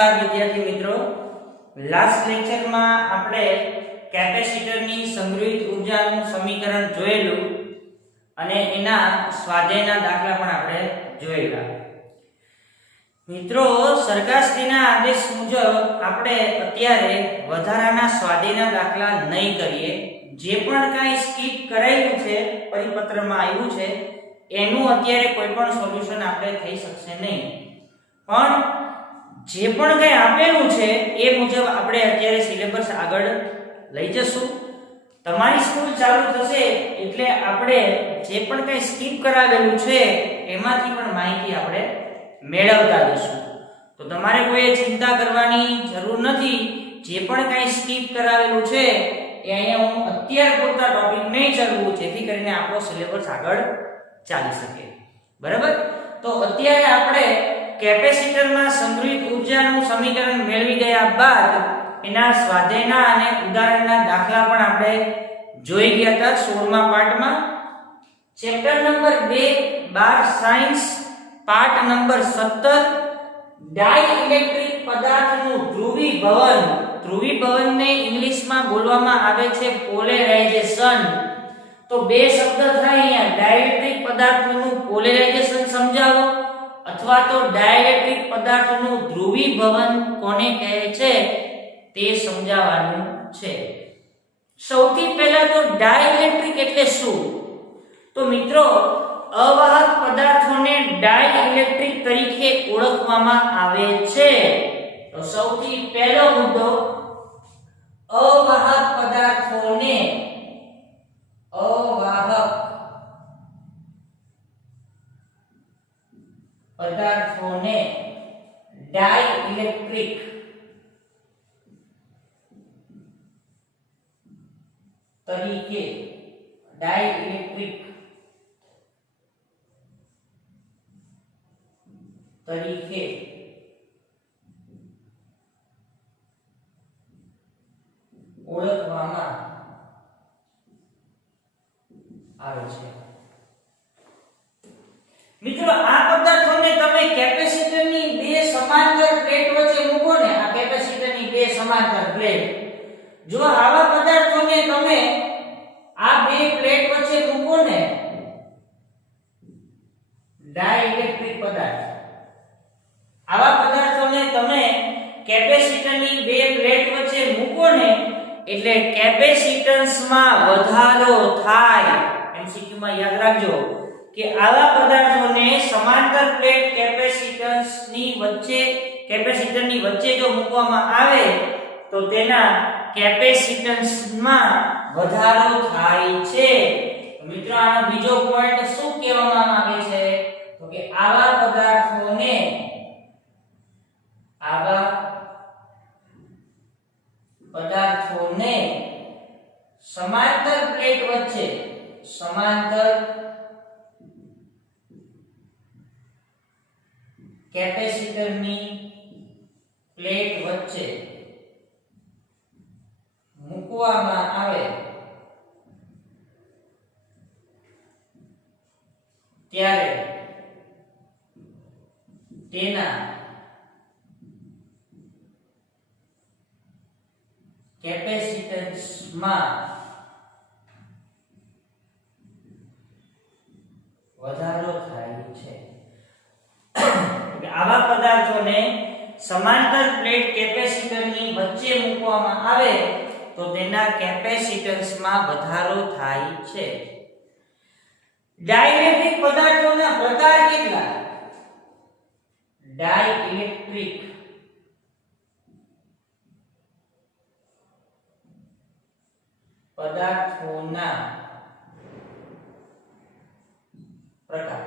નમસ્કાર વિદ્યાર્થી મિત્રો, લાસ્ટ લેક્ચરમાં આપણે કેપેસિટરની સંગ્રહિત ઉર્જાનું સમીકરણ જોયેલું અને એના સ્વાધ્યાયના દાખલા પણ આપણે જોયેલા. મિત્રો, સરકારશ્રીના આદેશ મુજબ આપણે અત્યારે વધારાના સ્વાધ્યાયના દાખલા નહીં કરીએ. જે પણ કાંઈ સ્કીપ કરાયેલું છે, પરિપત્રમાં આવ્યું છે, એનું અત્યારે કોઈ પણ સોલ્યુશન આપણે થઈ શકશે નહીં. પણ જે પણ કંઈ આપેલું છે એ મુજબ આપણે અત્યારે સિલેબસ આગળ લઈ જશું. તમારી સ્કૂલ ચાલુ થશે એટલે આપણે જે પણ કંઈ સ્કીપ કરાવેલું છે એમાંથી પણ માહિતી આપણે મેળવતા જશું. તો તમારે કોઈ ચિંતા કરવાની જરૂર નથી. જે પણ કંઈ સ્કીપ કરાવેલું છે એ અહીંયા હું અત્યાર પૂરતા ટોપિક નહીં ચલાવું, જેથી કરીને આપણો સિલેબસ આગળ ચાલી શકે. બરાબર? તો અત્યારે આપણે કેપેસિટરમાં સંગ્રહિત ઉર્જાનું સમીકરણ મેળવી ગયા બાદ એના સ્વાધ્યાયના અને ઉદાહરણના દાખલા પણ આપણે જોઈ ગયા હતા 16મા પાઠમાં. ચેપ્ટર નંબર 2 12 સાયન્સ પાઠ નંબર 17 ડાઇલેક્ટ્રિક પદાર્થનું ધ્રુવીભવન. ધ્રુવીભવનને ઇંગ્લિશમાં બોલવામાં આવે છે પોલેરાઇઝેશન. તો બે શબ્દ થાય અહીંયા, ડાઇલેક્ટ્રિક પદાર્થનું પોલેરાઇઝેશન સમજાવો અથવા તો ડાઇલેક્ટ્રિક પદાર્થનું ધ્રુવીભવન કોને કહે છે તે સમજાવવાનું છે. સૌથી પહેલા તો ડાઇલેક્ટ્રિક એટલે શું? તો મિત્રો, અવાહક પદાર્થોને ડાઇલેક્ટ્રિક તરીકે ઓળખવામાં આવે છે. તો સૌથી પહેલો મુદ્દો, અવાહક પદાર્થોને ડાઇલેક્ટ્રિક તરીકે ઓળખવામાં આવે છે. મિત્રો, આ પદાર્થોને તમે કેપેસિટરની બે સમાંતર પ્લેટ વચ્ચે મૂકો ને, આ કેપેસિટરની બે સમાંતર પ્લેટ, જો આવા પદાર્થોને તમે આ બે પ્લેટ વચ્ચે મૂકો ને, ડાઇલેક્ટ્રિક પદાર્થ, આવા પદાર્થોને તમે કેપેસિટરની બે પ્લેટ વચ્ચે મૂકો ને એટલે કેપેસિટન્સમાં વધારો થાય. MCQ માં યાદ રાખજો કે આવા પદાર્થોને સમાંતર પ્લેટ કેપેસિટરની વચ્ચે જો મૂકવામાં આવે તો તેના કેપેસિટન્સમાં વધારો થાય છે. મિત્રો, આનો બીજો પોઈન્ટ શું કહેવામાં આવે છે? તો કે આવા પદાર્થોને સમાંતર પ્લેટ વચ્ચે કેપેસિટરની પ્લેટ વચ્ચે મૂકવામાં આવે ત્યારે તેના કેપેસિટન્સમાં વધારો થાય છે. આવા પદાર્થોને સમાંતર પ્લેટ કેપેસિટરની વચ્ચે મૂકવામાં આવે તો તેના કેપેસિટન્સમાં વધારો થાય છે. ડાઇલેક્ટ્રિક પદાર્થોના પ્રકાર કેટલા? ડાઇલેક્ટ્રિક પદાર્થોના પ્રકાર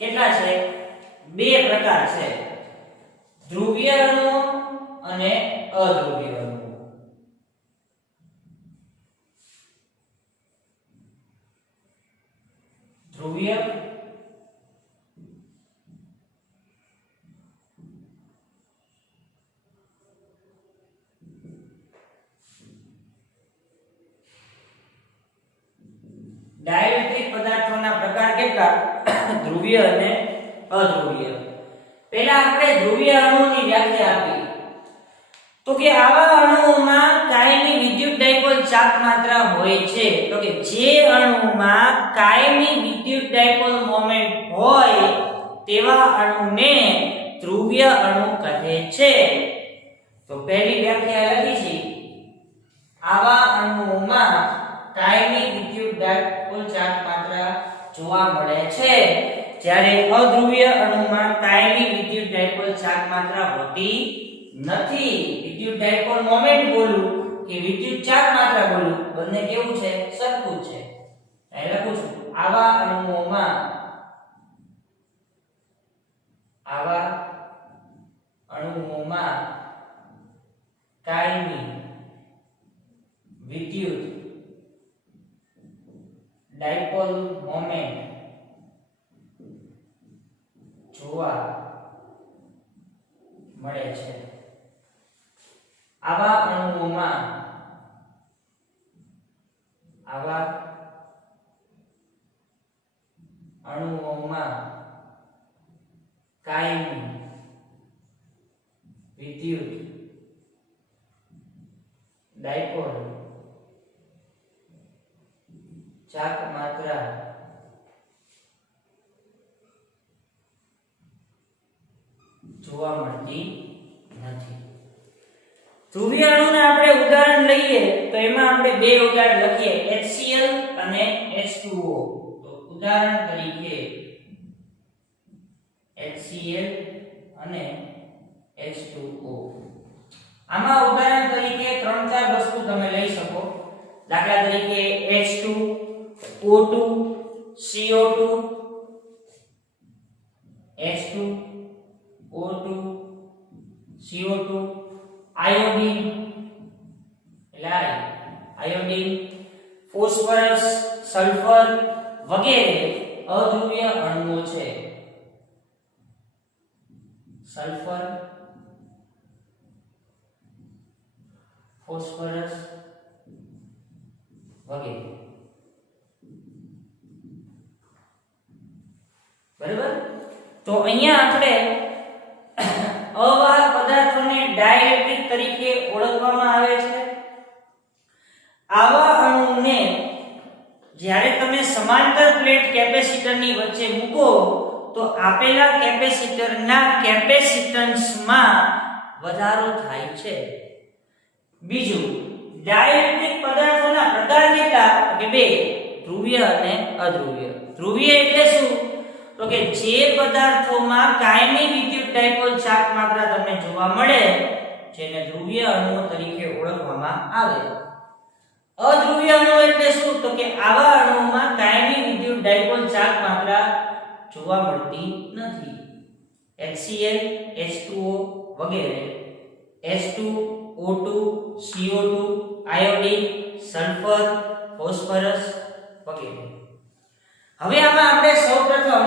કેટલા છે? બે પ્રકાર છે, ધ્રુવીય અણુઓ અને અધ્રુવીય અણુઓ. ધ્રુવીય ડાઇલેક્ટ્રિક પદાર્થોના પ્રકાર કેટલા? ધ્રુવીય અને અધ્રુવીય. પહેલા આપણે ધ્રુવીય અણુની વ્યાખ્યા આપી તો કે આવા અણુઓમાં કાયમી વિદ્યુત ડાયપોલ ચાર્જ માત્રા હોય છે તો કે જે અણુમાં કાયમી વિદ્યુત ડાયપોલ મોમેન્ટ હોય તેવા અણુને ધ્રુવીય અણુ કહે છે તો પહેલી વ્યાખ્યા લખી છે આવા અણુઓમાં કાયમી વિદ્યુત ડાયપોલ ચાર્જ માત્રા જોવા મળે છે જ્યારે અધ્રુવીય અણુમાં કાયમી વિદ્યુત ડાયપોલ ચાર્જ માત્રા હોતી નથી વિદ્યુત ડાયપોલ મોમેન્ટ બોલું કે વિદ્યુત ચાર્જ માત્રા બોલું બંને કેવું છે સરખું છે અહીં લખું છું આવા અણુઓમાં કાયમી વિદ્યુત ડાયપોલ મોમેન્ટ જોવા મળે છે આવા અણુઓમાં કાયમી વિદ્યુત ડાયપોલ ચાર્જ માત્રા જોવા મળતી નથી ધ્રુવીય અણુના આપણે ઉદાહરણ લઈએ તો એમાં આપણે બે ઉદાહરણ લખીએ HCl અને H2O તો ઉદાહરણ તરીકે HCl અને H2O આમાં ઉદાહરણ તરીકે 3-4 વસ્તુ તમે લઈ શકો દાખલા તરીકે H2O2 CO2 H2O2 CO2 iodine iodine phosphorus sulphur વગેરે અધ્રુવીય અણુઓ છે સલ્ફર ફોસ્ફરસ વગેરે બરાબર તો અહીંયા આપણે અવાહક પદાર્થોને ડાઇલેક્ટ્રિક તરીકે ઓળખવામાં આવે છે આવા અણુને જ્યારે તમે સમાંતર પ્લેટ કેપેસિટરની વચ્ચે મૂકો તો આપેલા કેપેસિટરના કેપેસિટન્સમાં વધારો થાય છે બીજું ડાઇલેક્ટ્રિક પદાર્થોના પ્રકાર કેટલા કે બે ધ્રુવીય અને અધ્રુવીય ધ્રુવીય એટલે શું તો કે જે પદાર્થોમાં કાયમી વિદ્યુત ડાયપોલ ચાર્જ માત્રા તમને જોવા મળે જેને ધ્રુવીય અણુઓ તરીકે ઓળખવામાં આવે અધ્રુવીય અણુ એટલે શું તો કે આવા અણુઓમાં કાયમી વિદ્યુત ડાયપોલ ચાર્જ માત્રા જોવા મળતી નથી HCl H2O વગેરે H2O2 CO2 iodine sulphur phosphorus વગેરે હવે આમાં આપણે સૌપ્રથમ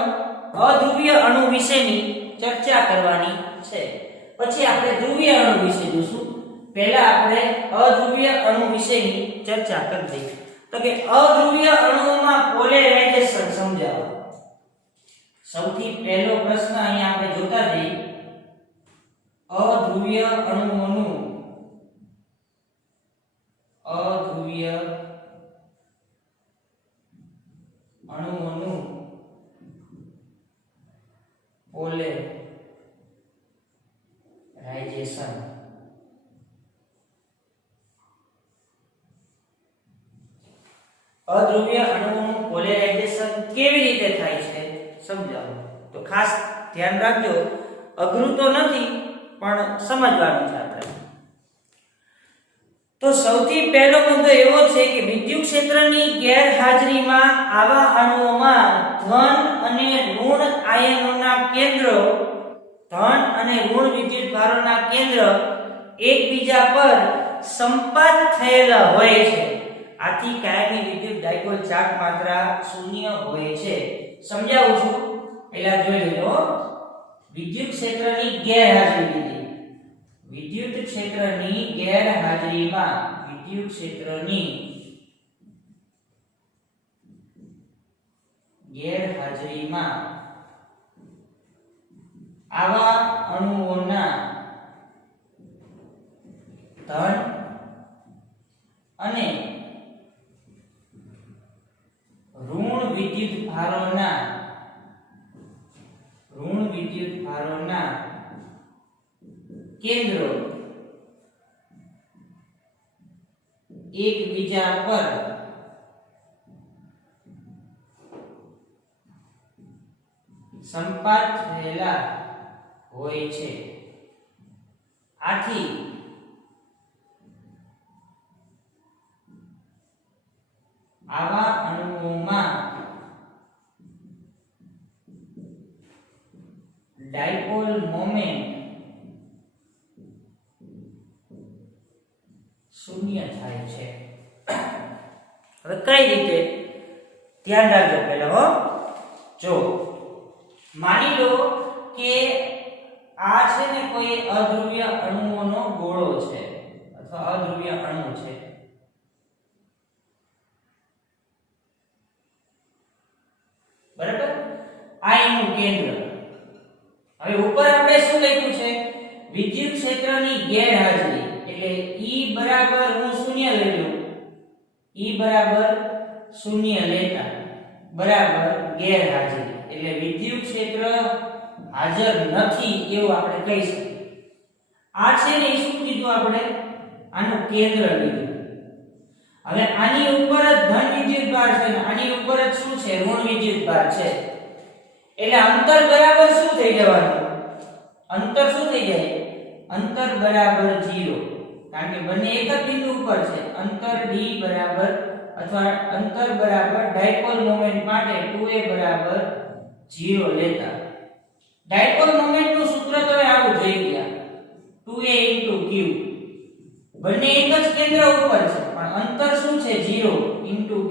અધ્રુવીય અણુ વિશેની ચર્ચા કરવાની છે પછી આપણે ધ્રુવીય અણુ વિશે જોશું પહેલા આપણે અધ્રુવીય અણુ વિશેની ચર્ચા કરી દઈએ તો કે અધ્રુવીય અણુઓમાં પોલેરાઇઝેશન સમજાવો સૌથી પહેલો પ્રશ્ન અહીંયા આપણે જોતા જઈએ અધ્રુવીય અણુઓનું પોલેરાઇઝેશન અધ્રુવીય અણુઓનું પોલેરાઇઝેશન કેવી રીતે થાય છે સમજાવો તો ખાસ ધ્યાન રાખજો અઘરું તો નથી પણ સમજવાનું છે આપણે તો સૌથી પહેલો મુદ્દો એવો છે કે વિદ્યુત ક્ષેત્રની ગેરહાજરીમાં આવા અણુઓમાં ધન અને ઋણ આયનોના કેન્દ્રો ધન અને ઋણ વિદ્યુત ભારોના કેન્દ્ર એકબીજા પર સંપાત થયેલા હોય છે આથી કાયમી વિદ્યુત ડાયપોલ ચાર્જ માત્રા શૂન્ય હોય છે સમજાવું છું પહેલા જોઈ લેજો વિદ્યુત ક્ષેત્રની ગેરહાજરી વિદ્યુત ક્ષેત્રની ગેરહાજરીમાં આવા અણુઓના ધન અને ઋણ વિદ્યુત ભારોના કેન્દ્રો એકબીજા પર સંપાત થયેલા હોય છે. આથી આવા અણુઓમાં ડાયપોલ મોમેન્ટ શૂન્ય થાય છે. હવે કઈ રીતે ધ્યાન રાખજો પહેલા હો. જો માની લો કે આ છે ને કોઈ અધ્રુવીય અણુઓનો ગોળો છે અથવા અધ્રુવીય અણુ છે. બરાબર, આ એનું કેન્દ્ર. હવે ઉપર આપણે શું લખ્યું છે? વિદ્યુત ક્ષેત્રની ગેરહાજરી, એટલે E બરાબર હું શૂન્ય લઈ લઉં, E બરાબર શૂન્ય લેતા બરાબર ગેરહાજરી, એટલે વિદ્યુત ક્ષેત્ર હાજર નથી એવું આપણે કહી શકીએ. આ છે ને શું કીધું આપણે? આનું કેન્દ્ર લીધું. હવે આની ઉપર જ ધન વિદ્યુત ભાર છે ને આની ઉપર જ શું છે? ઋણ વિદ્યુત ભાર છે. એટલે અંતર બરાબર શું થઈ જવાનું? અંતર શું થઈ જાય? અંતર બરાબર 0, કારણ કે બંને એક જ બિંદુ ઉપર છે. અંતર d બરાબર અથવા અંતર બરાબર ડાયપોલ મોમેન્ટ માટે 2a બરાબર 0 લેતા ડાયપોલ મોમેન્ટ નું સૂત્ર તો આવું થઈ ગયા 2a q. બંને એક જ કેન્દ્ર ઉપર છે પણ અંતર શું છે? 0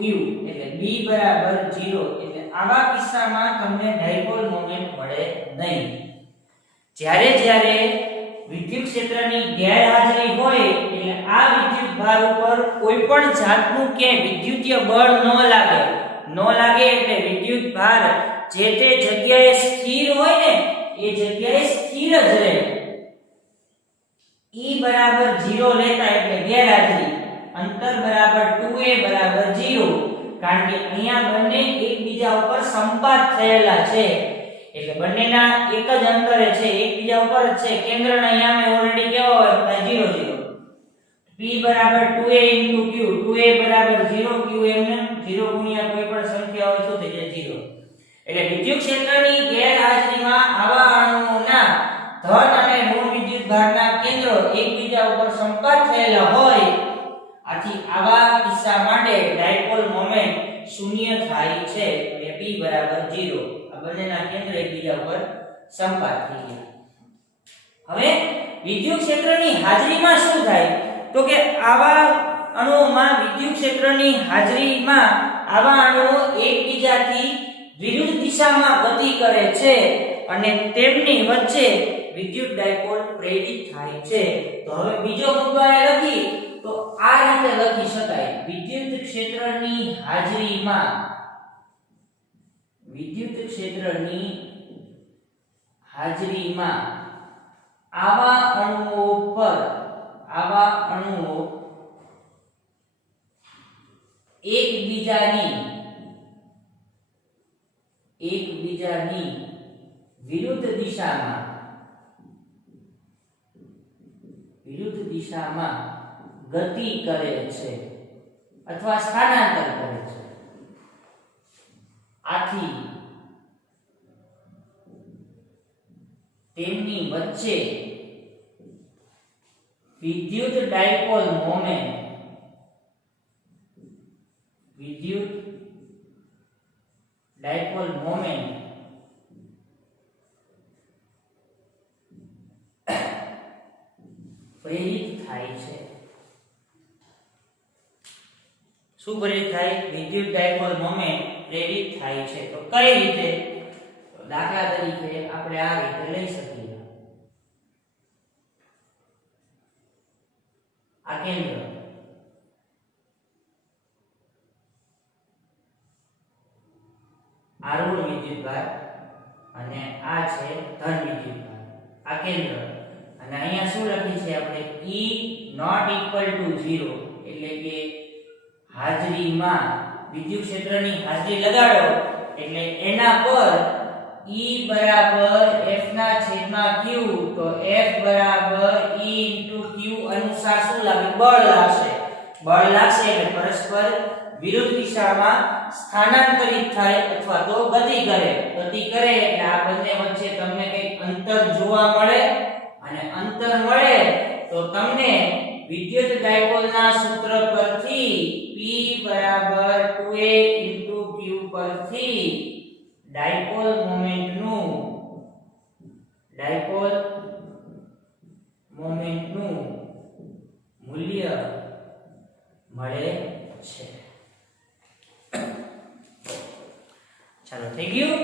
q, એટલે b બરાબર 0. એટલે આવા કિસ્સામાં તમને ડાયપોલ મોમેન્ટ મળે નહીં. જ્યારે વિદ્યુત ક્ષેત્રની ગેરહાજરી હોય એટલે આ વિદ્યુત ભાર ઉપર કોઈ પણ જાતનું કે વિદ્યુતીય બળ ન લાગે એટલે વિદ્યુત ભાર જે તે જગ્યાએ સ્થિર હોય ને એ જગ્યાએ સ્થિર જ રહે. E બરાબર 0 લેતા એટલે ગેરહાજરી, અંતર બરાબર 2a બરાબર 0, કારણ કે અહીંયા બંને એકબીજા ઉપર સંપાત થયેલા છે. એટલે બંનેના એક જ અંતરે છે, એકબીજા ઉપર જ છે. કેન્દ્રના યામે ઓલરેડી કેવો હોય? 0 0. P બરાબર 2a q, 2a બરાબર 0, q એમને 0 ગુણ્યા કોઈ પણ સંખ્યા હોય તો થઈ જાય 0. એટલે વિદ્યુત ક્ષેત્રની ગેરહાજરીમાં આવા અણુઓના ધન અને ઋણ વિદ્યુત ભારના કેન્દ્રો એકબીજા ઉપર સંપાત થયેલા હોય. આથી આવા કિસ્સા માટે ડાયપોલ મોમેન્ટ શૂન્ય થાય છે. એટલે P બરાબર 0. બંનેના કેન્દ્ર એકબીજા ઉપર સંપાત થઈ ગયા. હવે વિદ્યુત ક્ષેત્રની હાજરીમાં શું થાય? તો કે આવા અણુઓમાં વિદ્યુત ક્ષેત્રની હાજરીમાં આવા અણુઓ એકબીજાથી વિરુદ્ધ દિશામાં ગતિ કરે છે અને તેમની વચ્ચે વિદ્યુત ડાયપોલ પ્રેરિત થાય છે. તો હવે બીજો મુદ્દો આ લખી તો આ રીતે લખી શકાય: વિદ્યુત ક્ષેત્રની હાજરીમાં આવા અણુઓ એકબીજાની વિરુદ્ધ દિશામાં ગતિ કરે છે અથવા સ્થાનાંતર કરે છે. આથી તેમની વચ્ચે વિદ્યુત ડાયપોલ મોમેન્ટ પ્રેરિત થાય છે. શું પ્રેરિત થાય? વિદ્યુત ડાયપોલ મોમેન્ટ પ્રેરિત થાય છે. તો કઈ રીતે? તો દાખલા તરીકે આપણે આ રીતે લઈ શકીએ. આ કેન્દ્ર આ ઋણ વિદ્યુત ભાર અને આ છે ધન વિદ્યુતભાર, આ કેન્દ્ર. અને અહીંયા શું લખી છે આપણે E not equal to 0 એટલે કે હાજરીમાં વિદ્યુત ક્ષેત્રની હાજરી લગાડો એટલે એના પર E બરાબર F ના છેદમાં Q, તો F બરાબર E * Q અનુસાર શું લાગે? બળ લાગશે. બળ લાગશે એટલે પરસ્પર વિરુદ્ધ દિશામાં સ્થાનાંતરિત થાય અથવા તો ગતિ કરે. ગતિ કરે એટલે આ બંને વચ્ચે તમને કંઈક અંતર જોવા મળે અને અંતર મળે તો તમને વિદ્યુત ડાયપોલના સૂત્ર પરથી P બરાબર 2a * Q પરથી ડાયપોલ મોમેન્ટનું મૂલ્ય મળે છે. ચાલો થઈ ગયું.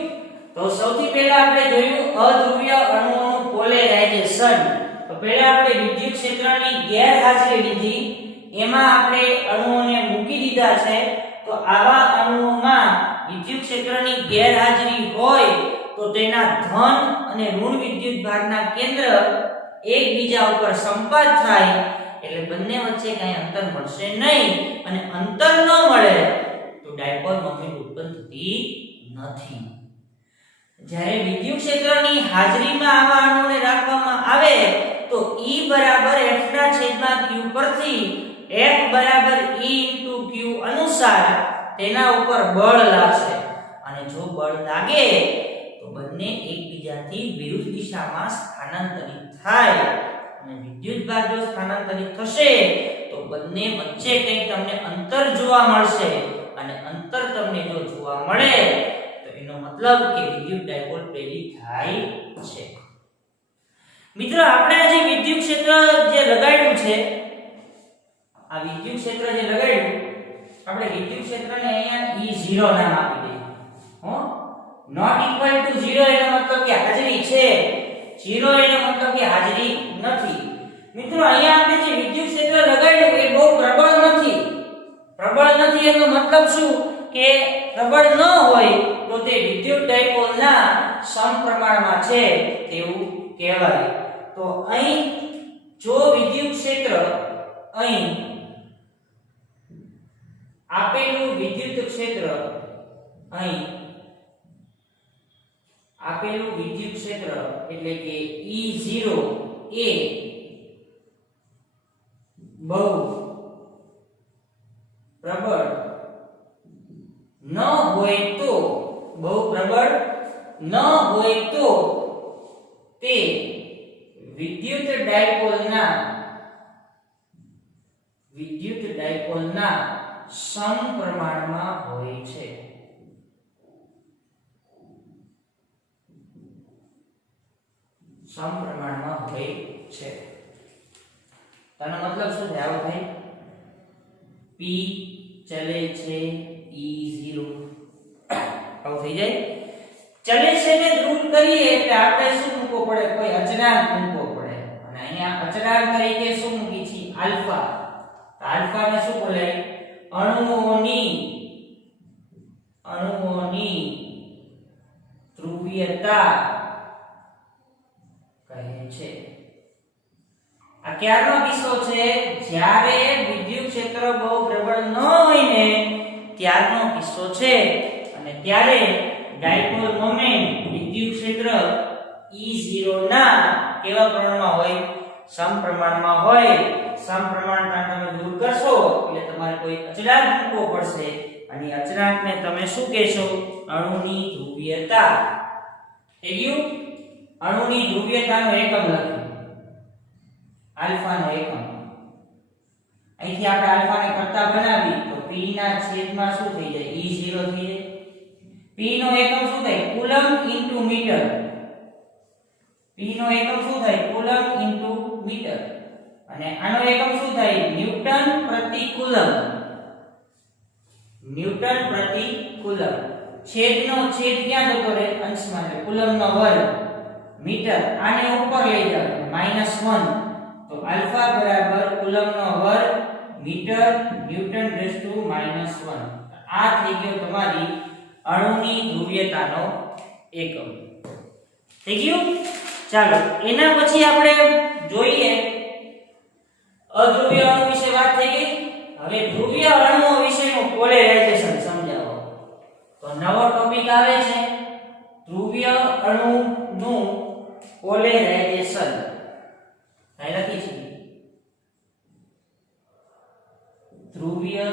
તો સૌથી પહેલા આપણે જોયું અધ્રુવીય અણુઓનું પોલેરાઇઝેશન. તો પહેલા આપણે વિદ્યુત ક્ષેત્રની ગેરહાજરી લીધી, એમાં આપણે અણુઓને મૂકી દીધા છે. તો આવા અણુઓમાં વિદ્યુત ક્ષેત્રની ગેરહાજરી હોય તો તેના ધન અને ઋણ વિદ્યુત ભારના કેન્દ્ર એકબીજા ઉપર સંપાત થાય એટલે બંને વચ્ચે કઈ અંતર મળશે નહીં. અને અંતર ન મળે તો ડાયપોલ મોમેન્ટ ઉત્પન્ન થતી નથી. જ્યારે વિદ્યુત ક્ષેત્રની હાજરીમાં આવા અણુઓને રાખવામાં આવે તો E બરાબર F ના છેદમાં Q પરથી F બરાબર E * Q અનુસાર તેના ઉપર બળ લાગશે. અને જો બળ લાગે તો બંને એકબીજાથી વિરુદ્ધ દિશામાં સ્થાનાંતરિત થાય. અને વિદ્યુતભાર જો સ્થાનાંતરિત થશે તો બંને વચ્ચે કંઈક તમને અંતર જોવા મળશે. અને અંતર તમને જો જોવા મળે તો એનો મતલબ કે વિદ્યુત ડાયપોલ પ્રેરિત થાય છે. મિત્રો આપણે આજે વિદ્યુત ક્ષેત્ર જે લગાડ્યું છે, આ વિદ્યુત ક્ષેત્ર જે લગાડ્યું, આપણે વિદ્યુત ક્ષેત્રને અહીંયા E0 નામ આપી દઈએ. નોટ ઇક્વલ ટુ 0 એનો મતલબ કે હાજરી છે, 0 એનો મતલબ કે હાજરી નથી. મિત્રો અહીંયા આપણે જે વિદ્યુત ક્ષેત્ર લગાડ્યું એ બહુ પ્રબળ નથી. પ્રબળ નથી એનો મતલબ શું કે પ્રબળ ન હોય તો તે વિદ્યુત ડાયપોલના સમપ્રમાણમાં છે તેવું કહેવાય. તો અહીં જો વિદ્યુત ક્ષેત્ર અહીં આપેલું વિદ્યુત ક્ષેત્ર અહીં આપેલું વિદ્યુત ક્ષેત્ર એટલે કે E0 એ બહુ પ્રબળ ન હોય તો તે વિદ્યુત ડાયપોલના સમપ્રમાણમાં હોય છે. સમપ્રમાણમાં હોય છે. તેનો મતલબ શું થાય? આવું થાય P ચલે છે E0 આવું થઈ જાય. ચલે છે ને દૂર કરીએ એટલે આપણે શું મૂકવો પડે? કોઈ અચળાંક મૂકવો પડે. અને અહીંયા અચળાંક તરીકે શું મૂકી છે? આલ્ફા. તો આલ્ફા ને શું બોલાય? અણુઓની ધ્રુવીયતા કહે છે. આ ક્યારનો કિસ્સો છે? જ્યારે વિદ્યુત ક્ષેત્ર બહુ પ્રબળ ન હોય ને ત્યારનો કિસ્સો છે. અને ત્યારે ડાયપોલ મોમેન્ટ વિદ્યુત ક્ષેત્ર E0 ના કેવા પ્રમાણમાં હોય? સમપ્રમાણમાં હોય. સમપ્રમાણતા તમે દૂર કરશો એટલે તમારે કોઈ અચળાંક મૂકવો પડશે. અને અચળાંકને તમે શું કહેશો? અણુની ધ્રુવીયતા. થઈ ગયું? અણુની ધ્રુવીયતાનો એકમ લખ્યું, આલ્ફાનો એકમ. અહીંથી આપણે આલ્ફાને કરતા બનાવી તો P ના છેદમાં શું થઈ જાય? E0 થઈ જાય. P નો એકમ શું થાય? Coulomb into metre. P નો એકમ શું થાય? Coulomb into metre. અને આનો એકમ શું થાય? ન્યૂટન પ્રતિ કુલમ. ન્યૂટન પ્રતિ કુલમ. છેદનો છેદ ક્યાં જતો રહે? અંશમાં. એટલે કુલમનો વર્ગ મીટર. આને ઉપર લઈ જાવ -1. તો આલ્ફા બરાબર કુલમનો વર્ગ મીટર ન્યૂટન ⁻⁻1. આ થઈ ગયો તમારી અણુની ધ્રુવીયતાનો એકમ. થઈ ગયું? ચાલો એના પછી આપણે જોઈએ અધ્રુવીય અણુ વિશે વાત થઈ ગઈ. હવે ધ્રુવીય અણુઓ વિશેનું પોલેરાઇઝેશન સમજાવો. તો નવો ટોપિક આવે છે ધ્રુવીય અણુનું પોલેરાઇઝેશન. અહીં લખી છે ધ્રુવીય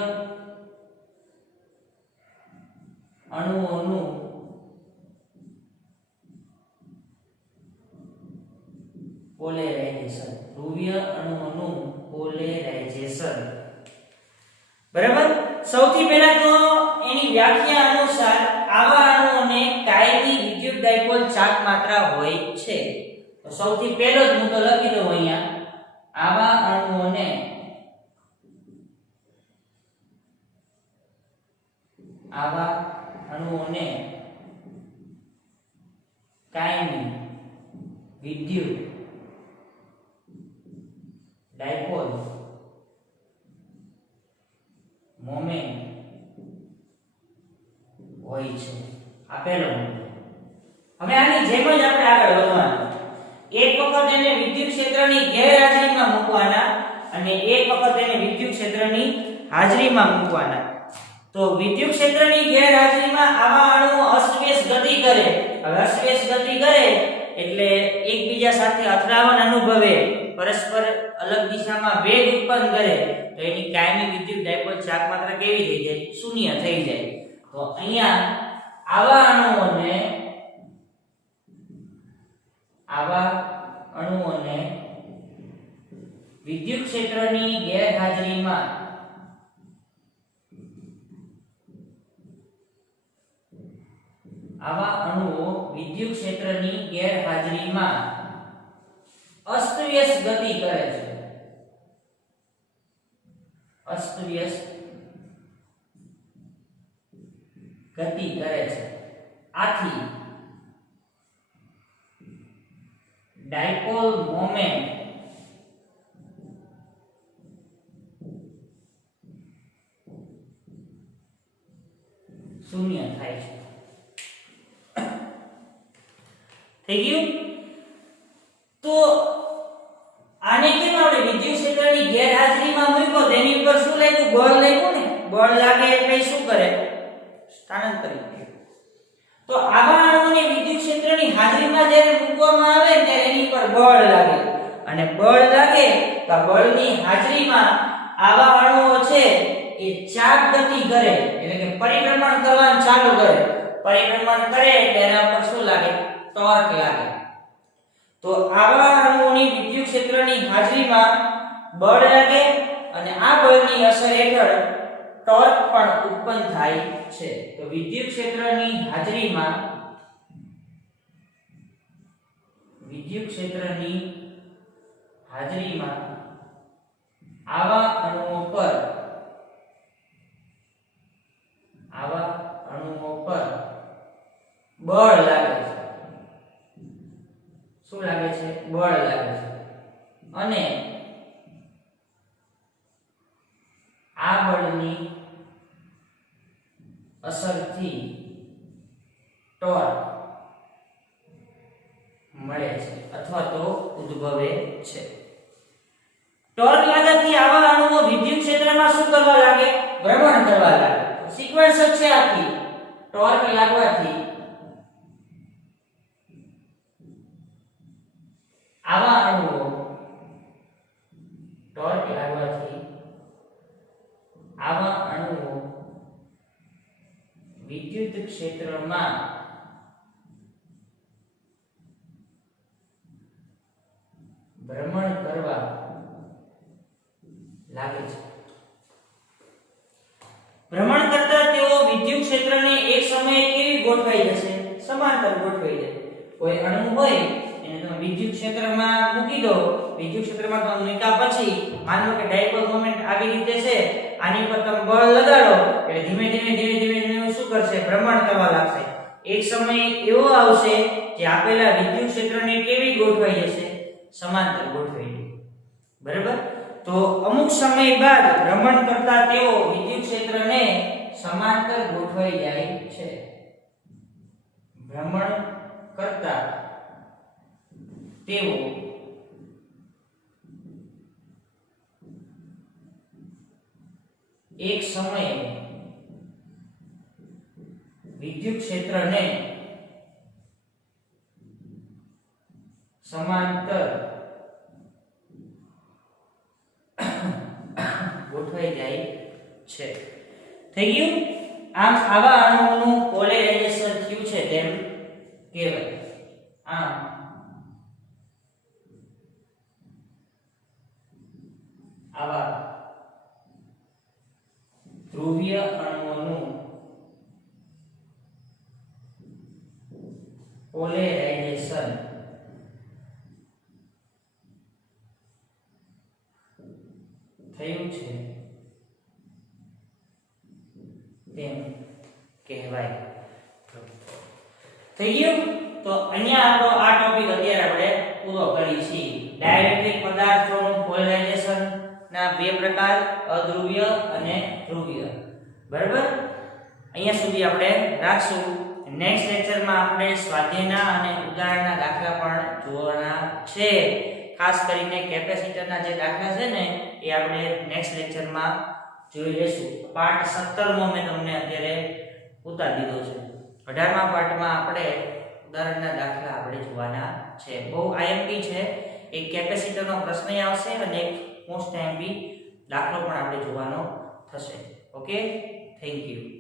અણુઓનું પોલેરાઇઝેશન. ધ્રુવીય અણુઓનું પોલેરાઇઝેશન. બરાબર. સૌથી પહેલા તો એની વ્યાખ્યા અનુસાર આવા અણુઓને કાયમી વિદ્યુત ડાયપોલ ચાર્જ માત્રા હોય છે. તો સૌથી પહેલો જ હું તો લખી દઉં અહીંયા આવા અણુઓને કાયમી વિદ્યુત ડાયપોલ મોમેન્ટ હોય છે. આ પહેલો મુદ્દો. હવે આની જેમ જ આપણે આગળ વધવાનું. એક વખત એને વિદ્યુત ક્ષેત્રની ગેરહાજરીમાં મૂકવાના અને એક વખત એને વિદ્યુત ક્ષેત્રની હાજરીમાં મૂકવાના. તો વિદ્યુત ક્ષેત્રની ગેરહાજરીમાં આવા અણુઓ અસ્તવ્યસ્ત ગતિ કરે. હવે અસ્તવ્યસ્ત ગતિ કરે એટલે એકબીજા સાથે અથડાવન અનુભવે, પરસ્પર અલગ દિશામાં વેગ ઉત્પન્ન કરે તો એની કાયમી વિદ્યુત ડાયપોલ ચાર્જ માત્રા કેવી થઈ જાય? શૂન્ય થઈ જાય. તો અહીંયા આવા અણુઓને વિદ્યુત ક્ષેત્રની ગેરહાજરીમાં અસ્તવ્યસ્ત ગતિ કરે છે. આથી ડાયપોલ મોમેન્ટ શૂન્ય થાય છે. થઈ ગયું? તો આને કેમ આપણે વિદ્યુત ક્ષેત્રની ગેરહાજરીમાં મૂક્યો તેની ઉપર શું લાગ્યું? બળ લાગ્યું ને. બળ લાગે એટલે શું કરે? સ્થાનાંતરિત કરે. તો આવા અણુઓને વિદ્યુત ક્ષેત્રની હાજરીમાં જ્યારે મૂકવામાં આવે ત્યારે એની પર બળ લાગે અને બળ લાગે તો બળની હાજરીમાં આવા અણુઓ છે એ ચાર્જ ગતિ કરે એટલે કે પરિભ્રમણ કરવાનું ચાલુ કરે. પરિભ્રમણ કરે એટલે એના પર શું લાગે? ટોર્ક લાગે. તો આવા અણુઓની વિદ્યુત ક્ષેત્રની હાજરીમાં બળ લાગે અને આ બળની અસર હેઠળ ટોર્ક પણ ઉત્પન્ન થાય છે. તો વિદ્યુત ક્ષેત્રની હાજરીમાં આવા અણુઓ પર બળ લાગે છે. શું લાગે છે? બળ લાગે છે. અને આ બળની અસરથી ટોર્ક મળે છે અથવા તો ઉદ્ભવે છે. ટોર્ક લાગવાથી આવા અણુઓ વિદ્યુત ક્ષેત્રમાં શું કરવા લાગે? ભ્રમણ કરવા લાગે. સિક્વન્સ જ છે આખી. ટોર્ક લાગવાથી આવા અણુઓ વિદ્યુત ક્ષેત્રમાં ભ્રમણ કરવા લાગે છે. ભ્રમણ કરતા તેઓ વિદ્યુત ક્ષેત્રને એક સમયે કેવી ગોઠવાઈ જશે? સમાંતર ગોઠવાઈ જાય. કોઈ અણુ હોય એને તમે વિદ્યુત ક્ષેત્રમાં મૂકી દો. વિદ્યુત ક્ષેત્રમાં તમે મૂક્યા પછી માનો કે ડાયપોલ મોમેન્ટ આવી રીતે છે, આની પર તમે બળ લગાડો એટલે ધીમે ધીમે શું કરશે? ભ્રમણ કરવા લાગશે. એક સમય એવો આવશે કે આપેલા વિદ્યુત ક્ષેત્રને કેવી ગોઠવાઈ જશે? સમાંતર ગોઠવાઈ જશે. બરાબર? તો અમુક સમય બાદ ભ્રમણ કરતા તેઓ વિદ્યુત ક્ષેત્રને સમાંતર ગોઠવાઈ જાય છે. ભ્રમણ કરતા તેઓ એક સમયે વિદ્યુત ક્ષેત્રને સમાંતર ગોઠવાઈ જાય છે. થઈ ગયું. આમ આવા અણુઓનું પોલેરાઇઝેશન થયું છે તેમ કહેવાય. આમ આવા ધ્રુવીય અણુઓનું પોલેરાઇઝેશન થયું છે તેમ કહેવાય. થઈ ગયું. તો અહીંયા આપણો આ ટોપિક અત્યારે આપણે પૂરો કરી છે. ડાઇલેક્ટ્રિક પદાર્થોનું પોલરાઇઝેશન ના બે પ્રકાર, અધ્રુવીય અને ધ્રુવીય. બરાબર. અહીંયા સુધી આપણે રાખશું. નેક્સ્ટ લેક્ચરમાં આપણે સ્વાધ્યાયના અને ઉદાહરણના દાખલા પણ જોવાના છે. ખાસ કરીને કેપેસિટરના જે દાખલા છે ને એ આપણે નેક્સ્ટ લેક્ચરમાં જોઈ લેશું. પાર્ટ 17મો મેં તમને અત્યારે ઉતારી દીધો છે. 18મા પાર્ટમાં આપણે ઉદાહરણના દાખલા આપણે જોવાના છે. બહુ આઈએમપી છે. એક કેપેસિટરનો પ્રશ્ન આવશે અને એક મોસ્ટ આઈએમપી દાખલો પણ આપણે જોવાનો થશે. Okay, thank you.